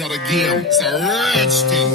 It's not a game, it's a rich thing.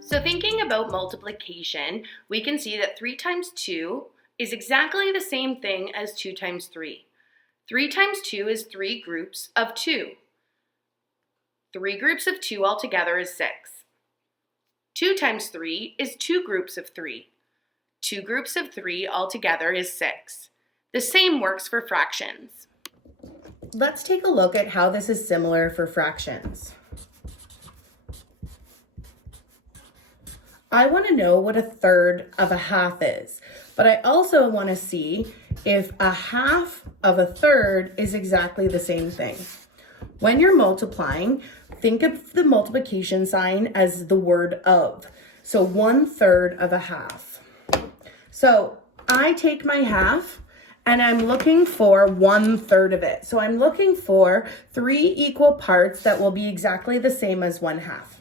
So thinking about multiplication, we can see that 3 times 2 is exactly the same thing as 2 times 3. 3 times 2 is 3 groups of 2. 3 groups of 2 altogether is 6. 2 times 3 is 2 groups of 3. 2 groups of 3 altogether is 6. The same works for fractions. Let's take a look at how this is similar for fractions. I want to know what a third of a half is, but I also want to see if a half of a third is exactly the same thing. When you're multiplying, think of the multiplication sign as the word of. So 1/3 of a half. So I take my half and I'm looking for 1/3 of it. So I'm looking for 3 equal parts that will be exactly the same as 1/2.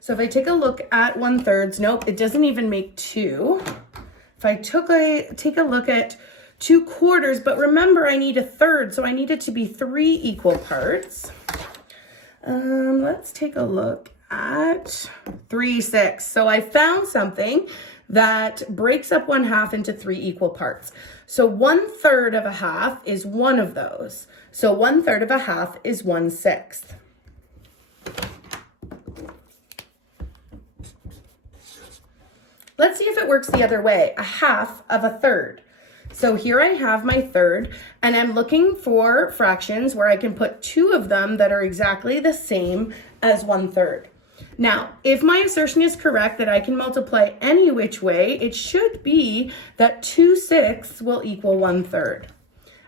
So if I take a look at 1/3, nope, it doesn't even make 2. If I take a look at 2/4, but remember I need a third, so I need it to be 3 equal parts. Let's take a look at 3/6. So I found something that breaks up 1/2 into 3 equal parts. So 1/3 of a half is one of those. So 1/3 of a half is 1/6. Let's see if it works the other way, a half of a third. So here I have my third, and I'm looking for fractions where I can put 2 of them that are exactly the same as 1/3. Now, if my assertion is correct that I can multiply any which way, it should be that 2/6 will equal 1/3.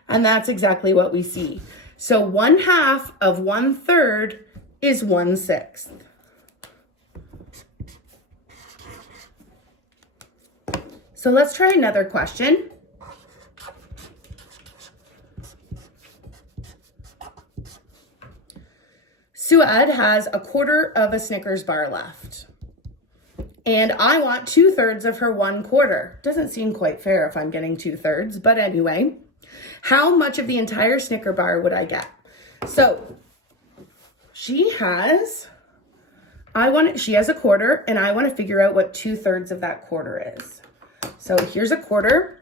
And that's exactly what we see. So 1/2 of 1/3 is 1/6. So let's try another question. Suad has a quarter of a Snickers bar left. And I want 2/3 of her 1/4. Doesn't seem quite fair if I'm getting 2/3, but anyway. How much of the entire Snicker bar would I get? So she has a quarter, and I want to figure out what 2/3 of that quarter is. So here's a quarter,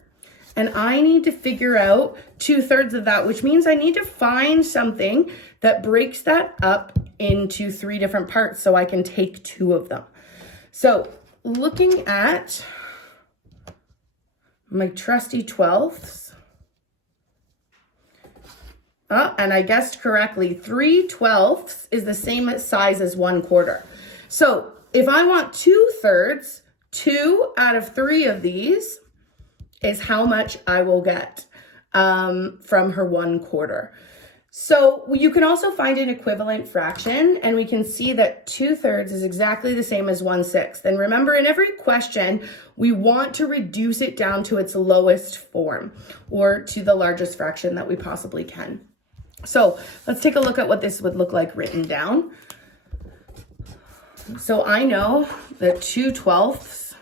and I need to figure out 2/3 of that, which means I need to find something that breaks that up into 3 different parts so I can take 2 of them. So looking at my trusty 12ths, and I guessed correctly, 3/12 is the same size as 1/4. So if I want 2/3, 2 out of 3 of these is how much I will get from her 1/4. So you can also find an equivalent fraction, and we can see that 2/3 is exactly the same as 1/6. And remember, in every question, we want to reduce it down to its lowest form, or to the largest fraction that we possibly can. So let's take a look at what this would look like written down. So I know that 2/12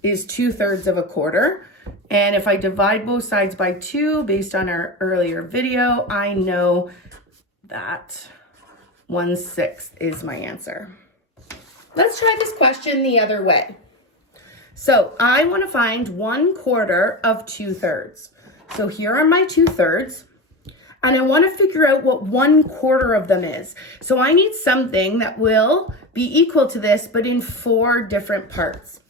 is 2/3 of a quarter. And if I divide both sides by 2, based on our earlier video, I know that 1/6 is my answer. Let's try this question the other way. So I want to find 1/4 of 2/3. So here are my 2/3. And I want to figure out what 1/4 of them is. So I need something that will be equal to this, but in 4 different parts.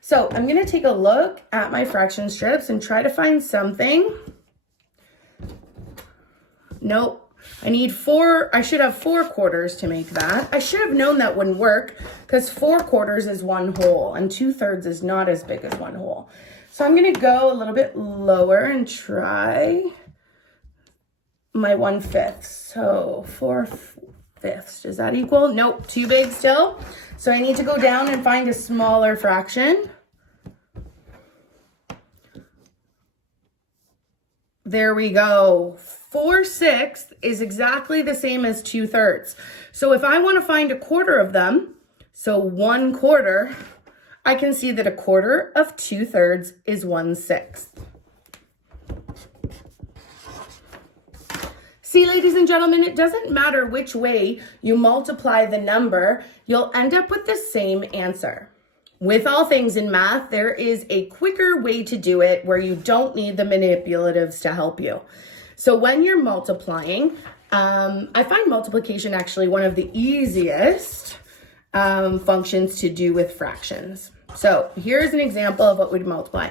So I'm going to take a look at my fraction strips and try to find something. Nope. I should have 4 quarters to make that. I should have known that wouldn't work, because 4 quarters is 1 whole and 2/3 is not as big as 1 whole. So I'm going to go a little bit lower and try my 1/5. So 4/5. Does that equal? Nope, too big still. So I need to go down and find a smaller fraction. There we go. 4/6 is exactly the same as 2/3. So if I want to find a quarter of them, so 1/4, I can see that 1/4 of 2/3 is 1/6. See, ladies and gentlemen, it doesn't matter which way you multiply the number, you'll end up with the same answer. With all things in math, there is a quicker way to do it where you don't need the manipulatives to help you. So when you're multiplying, I find multiplication actually one of the easiest functions to do with fractions. So here's an example of what we'd multiply.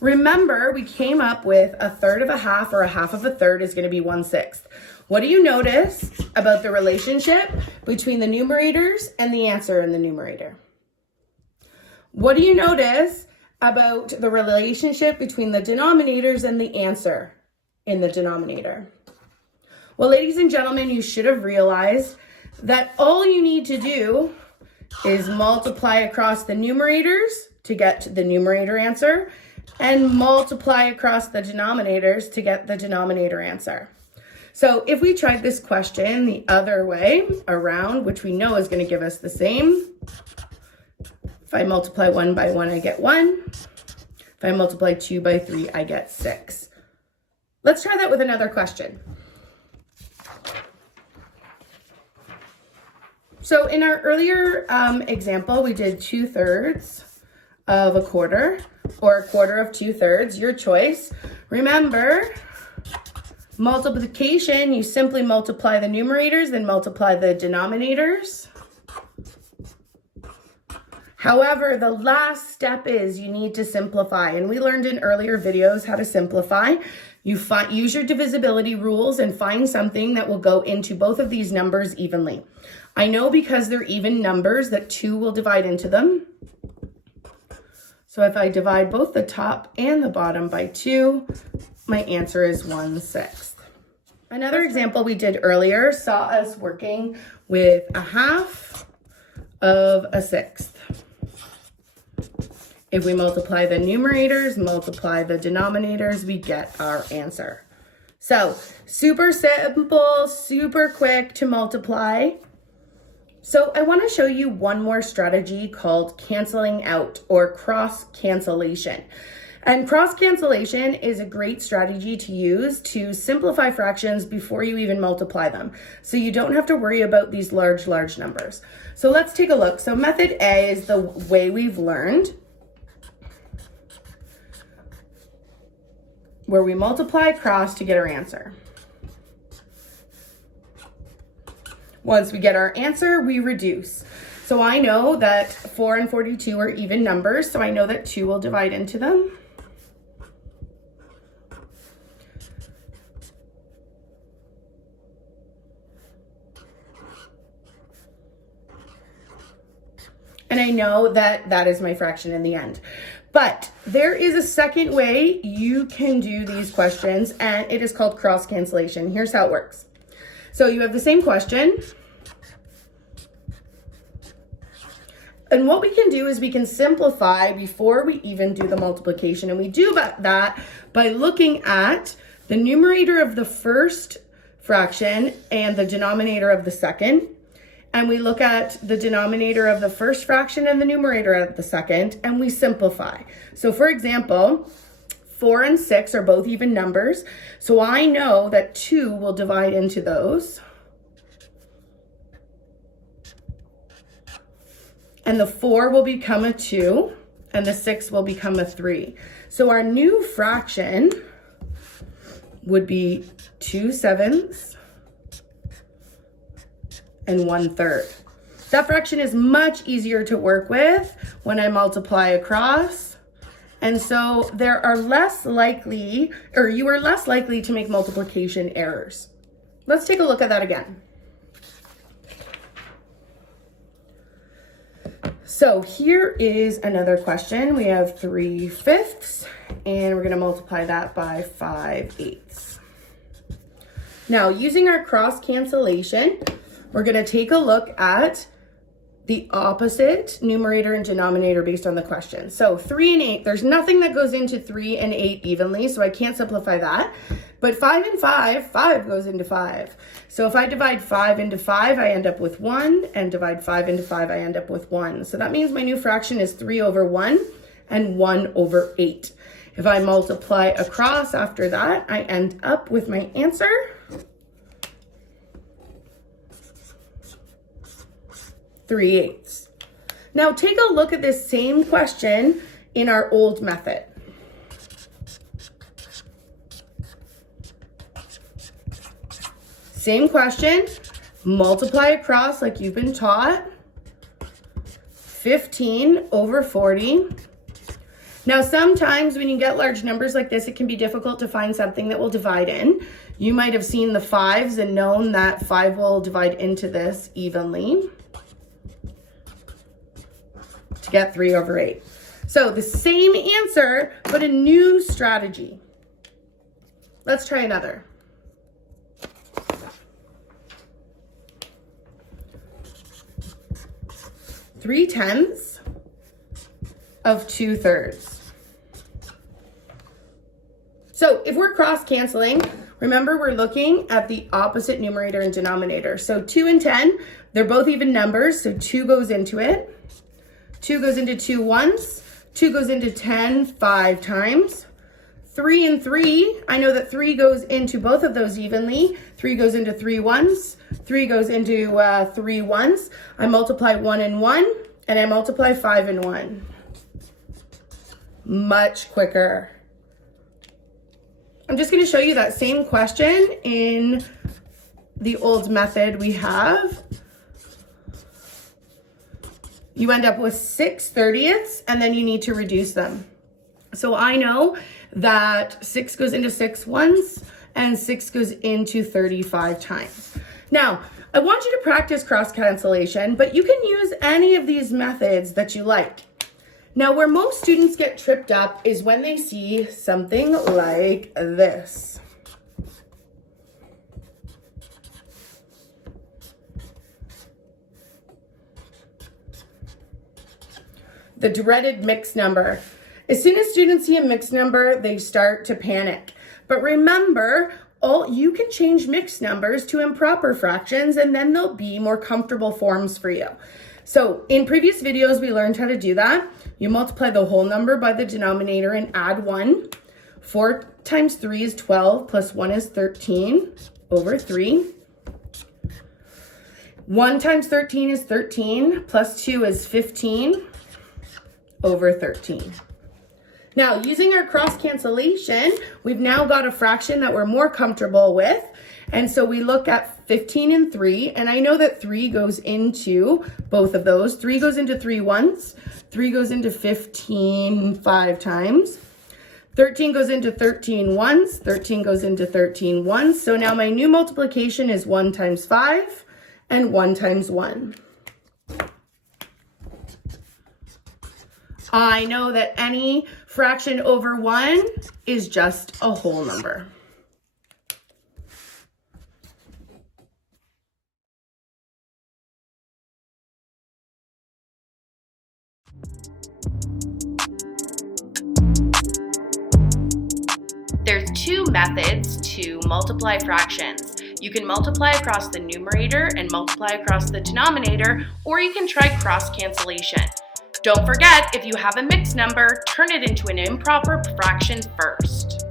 Remember, we came up with 1/3 of a half, or 1/2 of a third is going to be 1/6. What do you notice about the relationship between the numerators and the answer in the numerator? What do you notice about the relationship between the denominators and the answer in the denominator? Well, ladies and gentlemen, you should have realized that all you need to do is multiply across the numerators to get the numerator answer, and multiply across the denominators to get the denominator answer. So if we tried this question the other way around, which we know is going to give us the same, if I multiply 1 by 1, I get 1. If I multiply 2 by 3, I get 6. Let's try that with another question. So in our earlier example, we did 2/3 of 1/4, or 1/4 of 2/3, your choice. Remember, multiplication, you simply multiply the numerators, then multiply the denominators. However, the last step is you need to simplify, and we learned in earlier videos how to simplify. You use your divisibility rules and find something that will go into both of these numbers evenly. I know because they're even numbers that 2 will divide into them. So if I divide both the top and the bottom by 2, my answer is 1/6. Another example we did earlier saw us working with 1/2 of a 1/6. If we multiply the numerators, multiply the denominators, we get our answer. So super simple, super quick to multiply. So I want to show you one more strategy called canceling out, or cross cancellation. And cross cancellation is a great strategy to use to simplify fractions before you even multiply them. So you don't have to worry about these large numbers. So let's take a look. So method A is the way we've learned, where we multiply cross to get our answer. Once we get our answer, we reduce. So I know that 4 and 42 are even numbers, so I know that 2 will divide into them. And I know that that is my fraction in the end. But there is a second way you can do these questions, and it is called cross cancellation. Here's how it works. So you have the same question. And what we can do is we can simplify before we even do the multiplication. And we do that by looking at the numerator of the first fraction and the denominator of the second. And we look at the denominator of the first fraction and the numerator of the second, and we simplify. So for example, 4 and 6 are both even numbers. So I know that 2 will divide into those. And the 4 will become a 2, and the 6 will become a 3. So our new fraction would be 2/7 and 1/3. That fraction is much easier to work with when I multiply across. And so there are less likely, or you are less likely to make multiplication errors. Let's take a look at that again. So here is another question. We have 3/5, and we're going to multiply that by 5/8. Now, using our cross cancellation, we're going to take a look at the opposite numerator and denominator based on the question. So 3 and 8, there's nothing that goes into 3 and 8 evenly, so I can't simplify that. But 5 and 5, 5 goes into 5. So if I divide 5 into 5, I end up with 1, and divide 5 into 5, I end up with 1. So that means my new fraction is 3 over 1 and 1 over 8. If I multiply across after that, I end up with my answer. Three-eighths. Now take a look at this same question in our old method. Same question, multiply across like you've been taught. 15 over 40. Now sometimes when you get large numbers like this, it can be difficult to find something that will divide in. You might have seen the 5s and known that 5 will divide into this evenly to get 3 over 8. So the same answer, but a new strategy. Let's try another. 3/10 of 2/3. So if we're cross canceling, remember we're looking at the opposite numerator and denominator. So 2 and 10, they're both even numbers, so 2 goes into it. 2 goes into 2 once, 2 goes into 10 5 times. 3 and 3, I know that 3 goes into both of those evenly. 3 goes into 3 once, 3 goes into 3 once. I multiply 1 and 1, and I multiply 5 and 1. Much quicker. I'm just going to show you that same question in the old method we have. You end up with 6/30ths, and then you need to reduce them. So I know that 6 goes into 6 once, and 6 goes into 35 times. Now, I want you to practice cross cancellation, but you can use any of these methods that you like. Now, where most students get tripped up is when they see something like this. The dreaded mixed number. As soon as students see a mixed number, they start to panic. But remember, you can change mixed numbers to improper fractions, and then there'll be more comfortable forms for you. So in previous videos, we learned how to do that. You multiply the whole number by the denominator and add 1. 4 times 3 is 12, plus 1 is 13 over 3. 1 times 13 is 13, plus 2 is 15 over 13. Now, using our cross cancellation, we've now got a fraction that we're more comfortable with. And so we look at 15 and 3, and I know that 3 goes into both of those. 3 goes into 3 once, 3 goes into 15 5 times. 13 goes into 13 once, 13 goes into 13 once. So now my new multiplication is 1 times 5 and 1 times 1. I know that any fraction over 1 is just a whole number. There's two methods to multiply fractions. You can multiply across the numerator and multiply across the denominator, or you can try cross cancellation. Don't forget, if you have a mixed number, turn it into an improper fraction first.